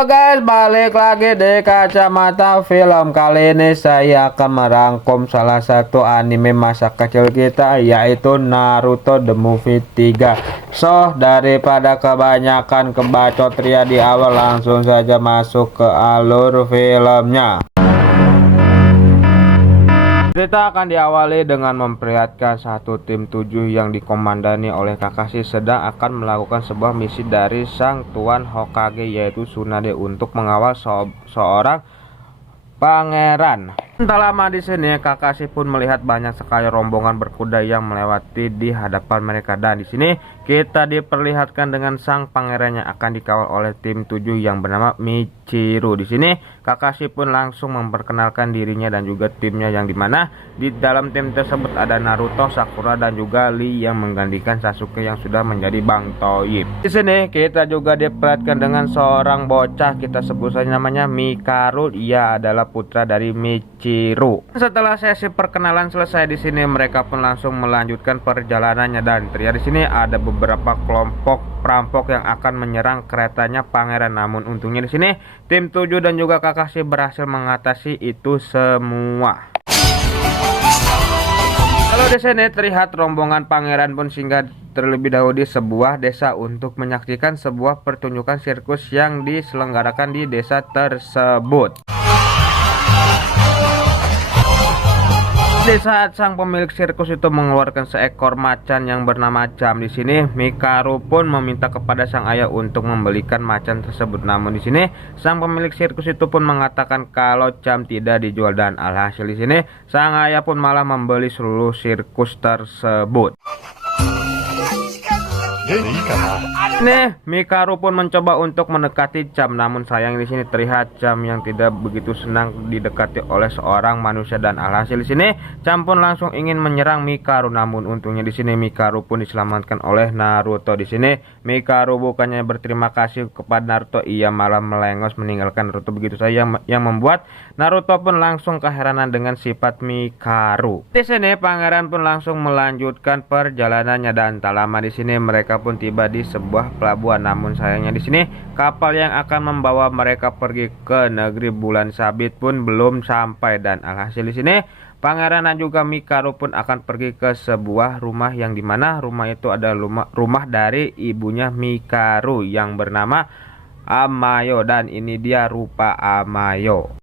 Halo guys, balik lagi di Kacamata Film. Kali ini saya akan merangkum salah satu anime masa kecil kita, yaitu Naruto The Movie 3. So, daripada kebanyakan kebacot ria di awal, langsung saja masuk ke alur filmnya. Cerita akan diawali dengan memperlihatkan satu tim 7 yang dikomandani oleh Kakashi sedang akan melakukan sebuah misi dari sang tuan Hokage, yaitu Tsunade, untuk mengawal seorang pangeran. Tak lama di sini Kakashi pun melihat banyak sekali rombongan berkuda yang melewati di hadapan mereka, dan di sini kita diperlihatkan dengan sang pangeran yang akan dikawal oleh tim 7 yang bernama Michiru. Di sini Kakashi pun langsung memperkenalkan dirinya dan juga timnya, yang dimana di dalam tim tersebut ada Naruto, Sakura, dan juga Lee yang menggantikan Sasuke yang sudah menjadi Bang Toyib. Di sini kita juga diperlihatkan dengan seorang bocah, kita sebut saja namanya Mikaru. Ia adalah putra dari Michiru. Setelah sesi perkenalan selesai, di sini mereka pun langsung melanjutkan perjalanannya, dan terlihat di sini ada beberapa kelompok perampok yang akan menyerang keretanya pangeran. Namun untungnya di sini tim 7 dan juga Kakashi berhasil mengatasi itu semua. Lalu di sini terlihat rombongan pangeran pun singgah terlebih dahulu di sebuah desa untuk menyaksikan sebuah pertunjukan sirkus yang diselenggarakan di desa tersebut. Di saat sang pemilik sirkus itu mengeluarkan seekor macan yang bernama Cham, di sini Mikaru pun meminta kepada sang ayah untuk membelikan macan tersebut. Namun di sini sang pemilik sirkus itu pun mengatakan kalau Cham tidak dijual, dan alhasil di sini sang ayah pun malah membeli seluruh sirkus tersebut. Nih, Mikaru pun mencoba untuk mendekati Cham, namun sayang di sini terlihat Cham yang tidak begitu senang didekati oleh seorang manusia, dan alhasil di sini Cham pun langsung ingin menyerang Mikaru. Namun untungnya di sini Mikaru pun diselamatkan oleh Naruto. Di sini Mikaru bukannya berterima kasih kepada Naruto, ia malah melengos meninggalkan Naruto begitu saja, yang membuat Naruto pun langsung keheranan dengan sifat Mikaru. Di sini pangeran pun langsung melanjutkan perjalanannya, dan tak lama di sini mereka pun tiba di sebuah pelabuhan. Namun sayangnya di sini kapal yang akan membawa mereka pergi ke negeri bulan sabit pun belum sampai, dan alhasil di sini pangeran dan juga Mikaru pun akan pergi ke sebuah rumah, yang dimana rumah itu adalah rumah dari ibunya Mikaru yang bernama Amayo, dan ini dia rupa Amayo.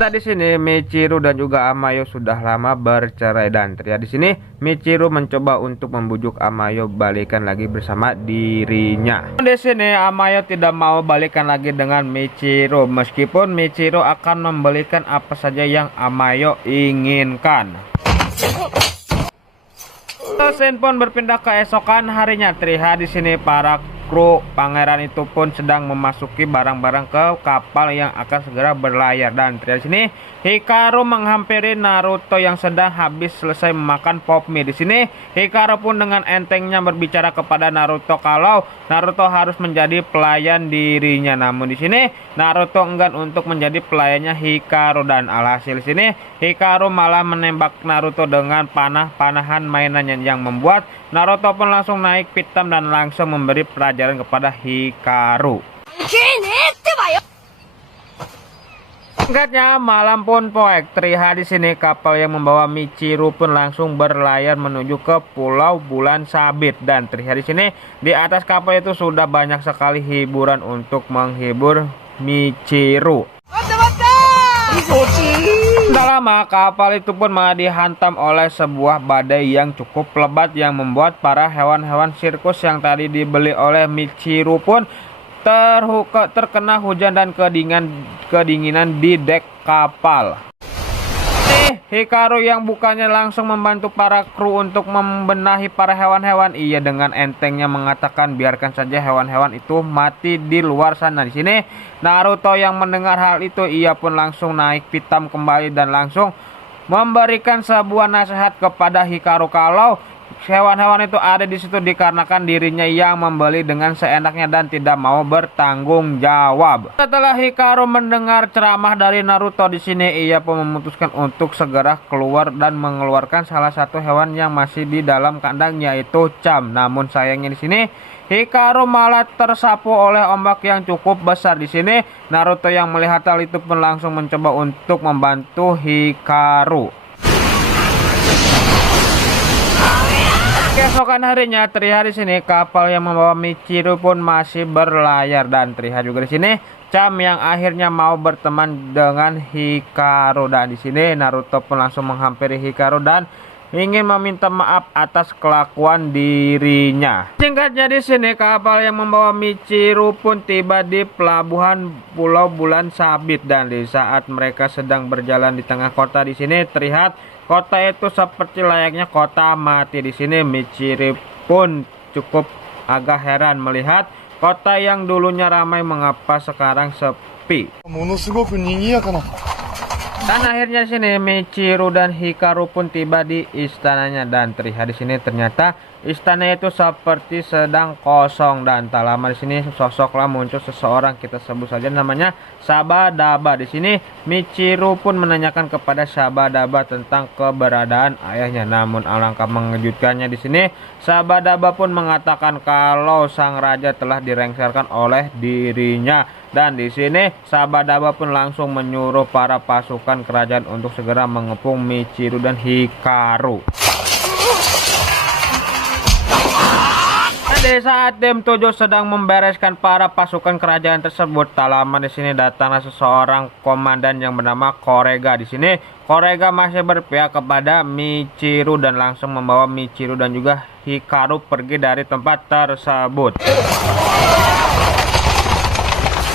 Tadi sini Michiru dan juga Amayo sudah lama bercerai, dan terlihat di sini Michiru mencoba untuk membujuk Amayo balikan lagi bersama dirinya. Di sini Amayo tidak mau balikan lagi dengan Michiru, meskipun Michiru akan membelikan apa saja yang Amayo inginkan. Scene pun berpindah ke esokan harinya. Terlihat di sini para kru pangeran itu pun sedang memasuki barang-barang ke kapal yang akan segera berlayar, dan terlihat di sini Hikaru menghampiri Naruto yang sedang habis selesai memakan pop mie. Di sini Hikaru pun dengan entengnya berbicara kepada Naruto kalau Naruto harus menjadi pelayan dirinya. Namun di sini Naruto enggan untuk menjadi pelayannya Hikaru, dan alhasil di sini Hikaru malah menembak Naruto dengan panah-panahan mainannya, yang membuat Naruto pun langsung naik pitam dan langsung memberi pelajaran kepada Hikaru. Singkatnya, malam pun poek. Terlihat di sini kapal yang membawa Michiru pun langsung berlayar menuju ke Pulau Bulan Sabit, dan terlihat di sini di atas kapal itu sudah banyak sekali hiburan untuk menghibur Michiru. Tak lama kapal itu pun malah dihantam oleh sebuah badai yang cukup lebat, yang membuat para hewan-hewan sirkus yang tadi dibeli oleh Michiru pun terkena hujan dan kedinginan di dek kapal. Hikaru yang bukannya langsung membantu para kru untuk membenahi para hewan-hewan, ia dengan entengnya mengatakan biarkan saja hewan-hewan itu mati di luar sana. Di sini Naruto yang mendengar hal itu, ia pun langsung naik pitam kembali dan langsung memberikan sebuah nasihat kepada Hikaru kalau hewan-hewan itu ada di situ dikarenakan dirinya yang membeli dengan seenaknya dan tidak mau bertanggung jawab. Setelah Hikaru mendengar ceramah dari Naruto di sini, ia pun memutuskan untuk segera keluar dan mengeluarkan salah satu hewan yang masih di dalam kandang, yaitu Cham. Namun sayangnya di sini Hikaru malah tersapu oleh ombak yang cukup besar. Di sini Naruto yang melihat hal itu pun langsung mencoba untuk membantu Hikaru. Keesokan harinya terlihat di sini kapal yang membawa Michiru pun masih berlayar, dan terlihat juga di sini Cham yang akhirnya mau berteman dengan Hikaru, dan di sini Naruto pun langsung menghampiri Hikaru dan ingin meminta maaf atas kelakuan dirinya. Singkatnya di sini kapal yang membawa Michiru pun tiba di pelabuhan Pulau Bulan Sabit, dan di saat mereka sedang berjalan di tengah kota di sini terlihat kota itu seperti layaknya kota mati. Di sini Michiru pun cukup agak heran melihat kota yang dulunya ramai mengapa sekarang sepi. Dan akhirnya sini Michiru dan Hikaru pun tiba di istananya, dan terlihat di sini ternyata istana itu seperti sedang kosong, dan tak lama di sini sosoklah muncul seseorang, kita sebut saja namanya Sabadaba. Di sini Michiru pun menanyakan kepada Sabadaba tentang keberadaan ayahnya. Namun alangkah mengejutkannya di sini Sabadaba pun mengatakan kalau sang raja telah dilengsarkan oleh dirinya. Dan di sini Sabadaba pun langsung menyuruh para pasukan kerajaan untuk segera mengepung Michiru dan Hikaru. Di saat tim 7 sedang membereskan para pasukan kerajaan tersebut, tak lama di sini datanglah seseorang komandan yang bernama Korega. Di sini Korega masih berpihak kepada Michiru dan langsung membawa Michiru dan juga Hikaru pergi dari tempat tersebut.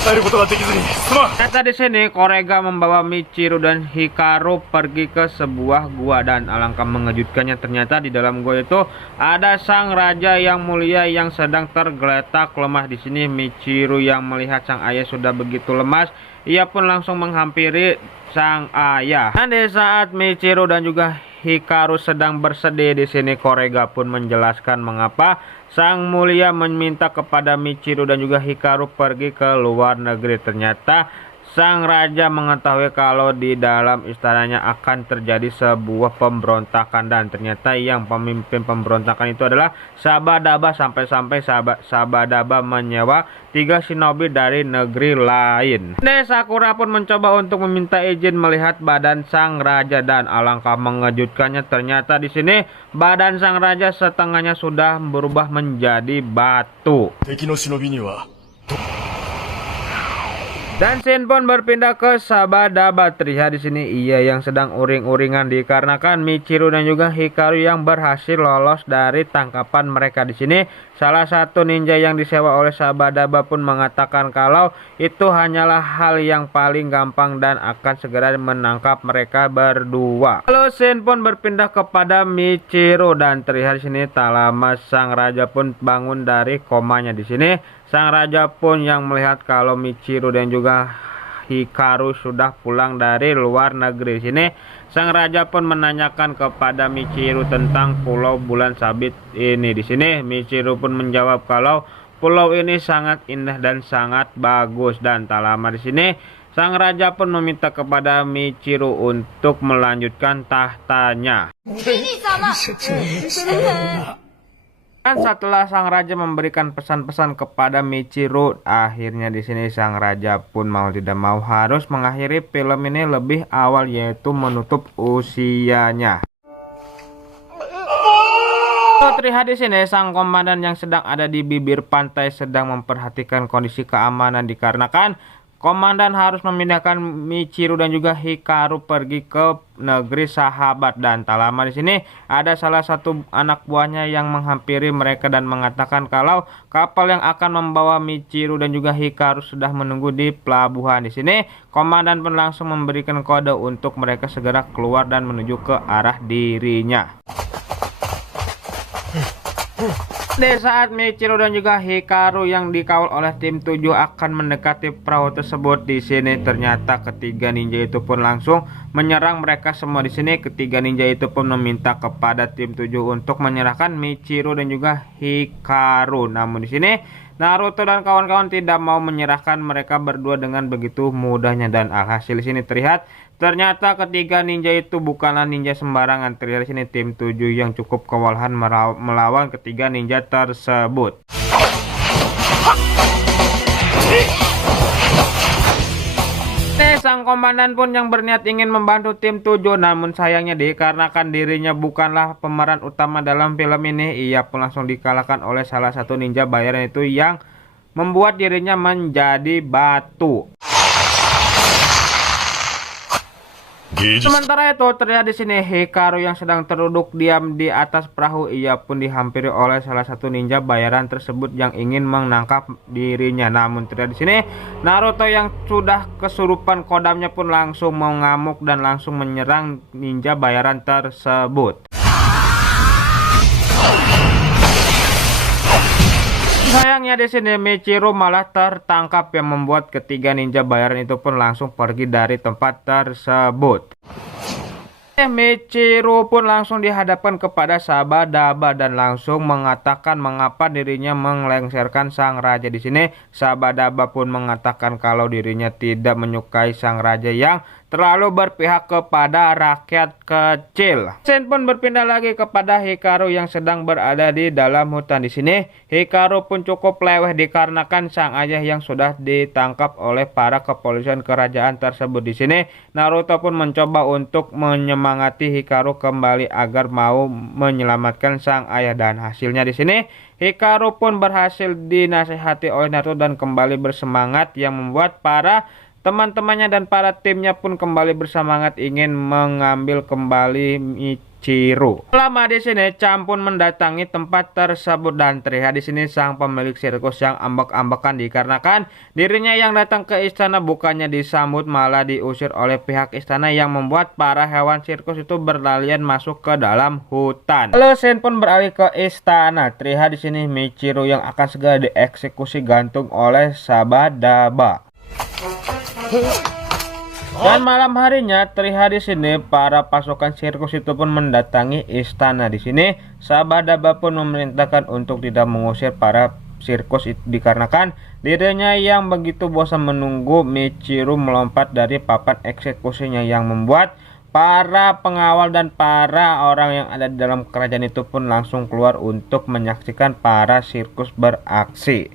Ternyata di sini Korega membawa Michiru dan Hikaru pergi ke sebuah gua, dan alangkah mengejutkannya ternyata di dalam gua itu ada sang raja yang mulia yang sedang tergeletak lemah. Di sini Michiru yang melihat sang ayah sudah begitu lemas, ia pun langsung menghampiri sang ayah. Dan di saat Michiru dan juga Hikaru sedang bersedih, di sini Korega pun menjelaskan mengapa sang mulia meminta kepada Michiru dan juga Hikaru pergi ke luar negeri. Ternyata sang raja mengetahui kalau di dalam istananya akan terjadi sebuah pemberontakan, dan ternyata yang pemimpin pemberontakan itu adalah Sabadaba. Sampai-sampai Sabadaba menyewa 3 shinobi dari negeri lain. Sakura pun mencoba untuk meminta izin melihat badan sang raja, dan alangkah mengejutkannya ternyata di sini badan sang raja setengahnya sudah berubah menjadi batu. Dan scene pun berpindah ke Sabadaba. Terlihat di sini ia yang sedang uring-uringan dikarenakan Michiru dan juga Hikaru yang berhasil lolos dari tangkapan mereka. Di sini salah satu ninja yang disewa oleh Sabadaba pun mengatakan kalau itu hanyalah hal yang paling gampang dan akan segera menangkap mereka berdua. Lalu scene pun berpindah kepada Michiru, dan terlihat di sini tak lama sang raja pun bangun dari komanya. Di sini sang raja pun yang melihat kalau Michiru dan juga Hikaru sudah pulang dari luar negeri. Sini sang raja pun menanyakan kepada Michiru tentang Pulau Bulan Sabit ini. Di sini Michiru pun menjawab kalau pulau ini sangat indah dan sangat bagus, dan tak lama di sini sang raja pun meminta kepada Michiru untuk melanjutkan tahtanya. Dan setelah sang raja memberikan pesan-pesan kepada Michiru, akhirnya di sini sang raja pun mau tidak mau harus mengakhiri film ini lebih awal, yaitu menutup usianya. Terlihat di sini sang komandan yang sedang ada di bibir pantai sedang memperhatikan kondisi keamanan dikarenakan komandan harus memindahkan Michiru dan juga Hikaru pergi ke negeri sahabat. Dan tak lama di sini ada salah satu anak buahnya yang menghampiri mereka dan mengatakan kalau kapal yang akan membawa Michiru dan juga Hikaru sudah menunggu di pelabuhan. Di sini komandan pun langsung memberikan kode untuk mereka segera keluar dan menuju ke arah dirinya. Di saat Michiru dan juga Hikaru yang dikawal oleh tim 7 akan mendekati perahu tersebut, di sini ternyata ketiga ninja itu pun langsung menyerang mereka semua. Di sini ketiga ninja itu pun meminta kepada tim 7 untuk menyerahkan Michiru dan juga Hikaru. Namun di sini Naruto dan kawan-kawan tidak mau menyerahkan mereka berdua dengan begitu mudahnya, dan alhasil di sini terlihat ternyata ketiga ninja itu bukanlah ninja sembarangan. Terlihat di sini tim 7 yang cukup kewalahan melawan ketiga ninja tersebut. Sang komandan pun yang berniat ingin membantu tim 7, namun sayangnya dikarenakan dirinya bukanlah pemeran utama dalam film ini, ia pun langsung dikalahkan oleh salah satu ninja bayaran itu yang membuat dirinya menjadi batu. Sementara itu terlihat di sini Hikaru yang sedang terduduk diam di atas perahu, ia pun dihampiri oleh salah satu ninja bayaran tersebut yang ingin menangkap dirinya. Namun terlihat di sini Naruto yang sudah kesurupan kodamnya pun langsung mengamuk dan langsung menyerang ninja bayaran tersebut. Sayangnya di sini Michiru malah tertangkap yang membuat ketiga ninja bayaran itu pun langsung pergi dari tempat tersebut. Michiru pun langsung dihadapkan kepada Sabadaba dan langsung mengatakan mengapa dirinya menglengsarkan sang raja. Di sini Sabadaba pun mengatakan kalau dirinya tidak menyukai sang raja yang terlalu berpihak kepada rakyat kecil. Sen pun berpindah lagi kepada Hikaru yang sedang berada di dalam hutan. Di sini Hikaru pun cukup leweh dikarenakan sang ayah yang sudah ditangkap oleh para kepolisian kerajaan tersebut. Di sini Naruto pun mencoba untuk menyemangati Hikaru kembali agar mau menyelamatkan sang ayah, dan hasilnya di sini Hikaru pun berhasil dinasihati oleh Naruto dan kembali bersemangat yang membuat para teman-temannya dan para timnya pun kembali bersemangat ingin mengambil kembali Michiru. Lama di sini Cham pun mendatangi tempat tersebut dan terlihat di sini sang pemilik sirkus yang ambek-ambekan dikarenakan dirinya yang datang ke istana bukannya disambut malah diusir oleh pihak istana yang membuat para hewan sirkus itu berlarian masuk ke dalam hutan. Lalu Sen pun beralih ke istana. Terlihat di sini Michiru yang akan segera dieksekusi gantung oleh Sabadaba. Dan malam harinya terlihat di sini para pasukan sirkus itu pun mendatangi istana. Di sini Sabadaba pun memerintahkan untuk tidak mengusir para sirkus itu dikarenakan dirinya yang begitu bosan menunggu Michiru melompat dari papan eksekusinya yang membuat para pengawal dan para orang yang ada di dalam kerajaan itu pun langsung keluar untuk menyaksikan para sirkus beraksi.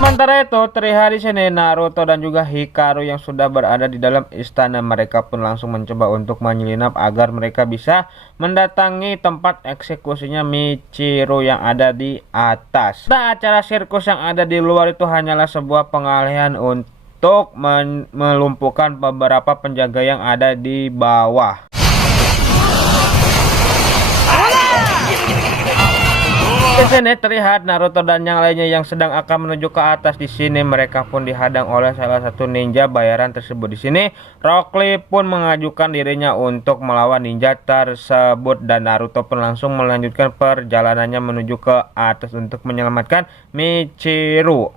Sementara itu terlihat di sini Naruto dan juga Hikaru yang sudah berada di dalam istana. Mereka pun langsung mencoba untuk menyelinap agar mereka bisa mendatangi tempat eksekusinya Michiru yang ada di atas. Nah, acara sirkus yang ada di luar itu hanyalah sebuah pengalihan untuk melumpuhkan beberapa penjaga yang ada di bawah. Di sini terlihat Naruto dan yang lainnya yang sedang akan menuju ke atas. Di sini mereka pun dihadang oleh salah satu ninja bayaran tersebut. Di sini Rock Lee pun mengajukan dirinya untuk melawan ninja tersebut dan Naruto pun langsung melanjutkan perjalanannya menuju ke atas untuk menyelamatkan Michiru.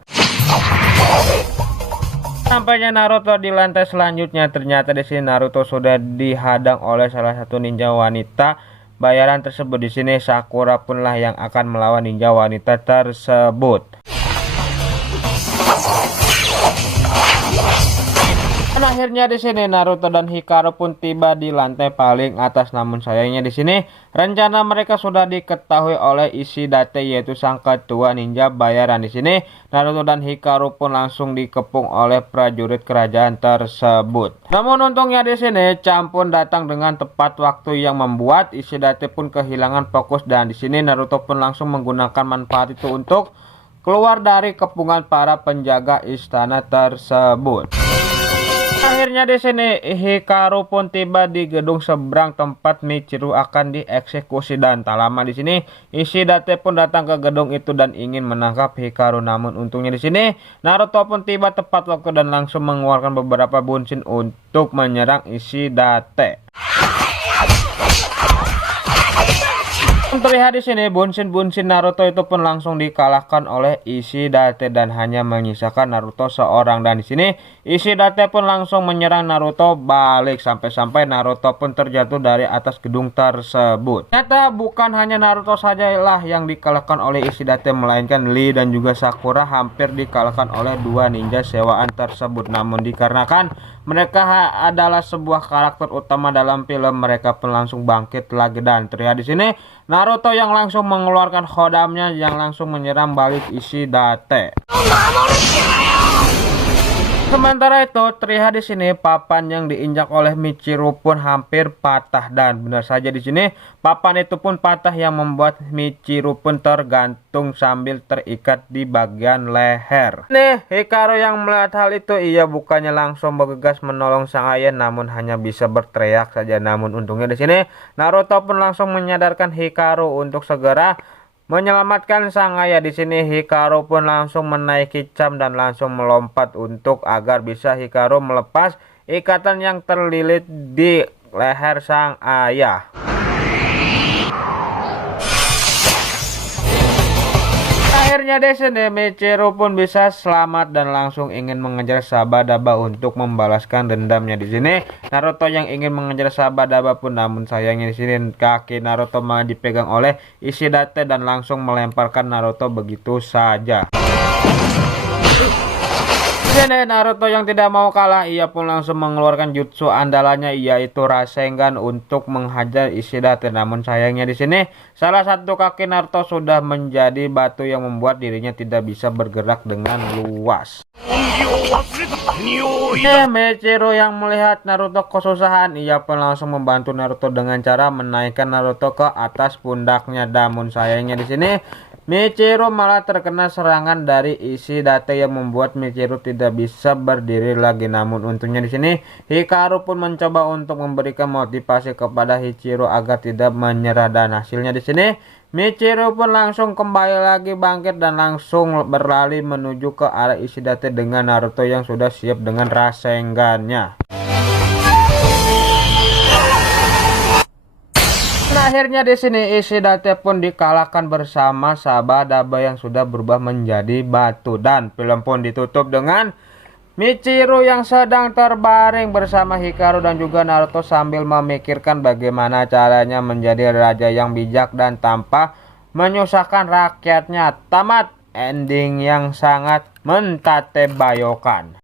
Sampainya Naruto di lantai selanjutnya, ternyata di sini Naruto sudah dihadang oleh salah satu ninja wanita bayaran tersebut. Di sini Sakura punlah yang akan melawan ninja wanita tersebut. Dan akhirnya di sini Naruto dan Hikaru pun tiba di lantai paling atas. Namun sayangnya di sini rencana mereka sudah diketahui oleh Ishidate, yaitu sang ketua ninja bayaran. Di sini Naruto dan Hikaru pun langsung dikepung oleh prajurit kerajaan tersebut. Namun untungnya di sini Cham pun datang dengan tepat waktu yang membuat Ishidate pun kehilangan fokus, dan di sini Naruto pun langsung menggunakan manfaat itu untuk keluar dari kepungan para penjaga istana tersebut. Akhirnya di sini Hikaru pun tiba di gedung seberang tempat Michiru akan dieksekusi, dan tak lama di sini Ishidate pun datang ke gedung itu dan ingin menangkap Hikaru. Namun untungnya di sini Naruto pun tiba tepat waktu dan langsung mengeluarkan beberapa bunshin untuk menyerang Ishidate. Terlihat di sini bunshin Naruto itu pun langsung dikalahkan oleh Ishidate dan hanya menyisakan Naruto seorang, dan di sini Ishidate pun langsung menyerang Naruto balik sampai-sampai Naruto pun terjatuh dari atas gedung tersebut. Ternyata bukan hanya Naruto sajalah yang dikalahkan oleh Ishidate, melainkan Lee dan juga Sakura hampir dikalahkan oleh dua ninja sewaan tersebut. Namun dikarenakan mereka adalah sebuah karakter utama dalam film. Mereka pun langsung bangkit lagi dan terlihat di sini Naruto yang langsung mengeluarkan Hodamnya yang langsung menyerang balik Ishidate. Sementara itu, terlihat di sini papan yang diinjak oleh Michiru pun hampir patah dan benar saja di sini papan itu pun patah yang membuat Michiru pun tergantung sambil terikat di bagian leher. Nih, Hikaru yang melihat hal itu ia bukannya langsung bergegas menolong sang ayah namun hanya bisa berteriak saja. Namun untungnya di sini Naruto pun langsung menyadarkan Hikaru untuk segera menyelamatkan sang ayah. Di sini Hikaru pun langsung menaiki cam dan langsung melompat untuk agar bisa Hikaru melepas ikatan yang terlilit di leher sang ayah. Akhirnya di sini Michiru pun bisa selamat dan langsung ingin mengejar Sabadaba untuk membalaskan dendamnya. Di sini Naruto yang ingin mengejar Sabadaba pun namun sayangnya di sini kaki Naruto malah dipegang oleh Ishidate dan langsung melemparkan Naruto begitu saja. Di sini Naruto yang tidak mau kalah ia pun langsung mengeluarkan jutsu andalannya yaitu Rasengan untuk menghajar Ishidate. Namun sayangnya di sini salah satu kaki Naruto sudah menjadi batu yang membuat dirinya tidak bisa bergerak dengan luas. Michiru yang melihat Naruto kesusahan ia pun langsung membantu Naruto dengan cara menaikkan Naruto ke atas pundaknya. Namun sayangnya di sini Michiru malah terkena serangan dari Ishidate yang membuat Michiru tidak bisa berdiri lagi. Namun untungnya di sini Hikaru pun mencoba untuk memberikan motivasi kepada Michiru agar tidak menyerah dan hasilnya di sini Michiru pun langsung kembali lagi bangkit dan langsung berlari menuju ke arah Ishidate dengan Naruto yang sudah siap dengan Rasengannya. Akhirnya di sini Ishidate pun dikalahkan bersama Sabadaba yang sudah berubah menjadi batu dan film pun ditutup dengan Michiru yang sedang terbaring bersama Hikaru dan juga Naruto sambil memikirkan bagaimana caranya menjadi raja yang bijak dan tanpa menyusahkan rakyatnya. Tamat ending yang sangat mentatebayokan.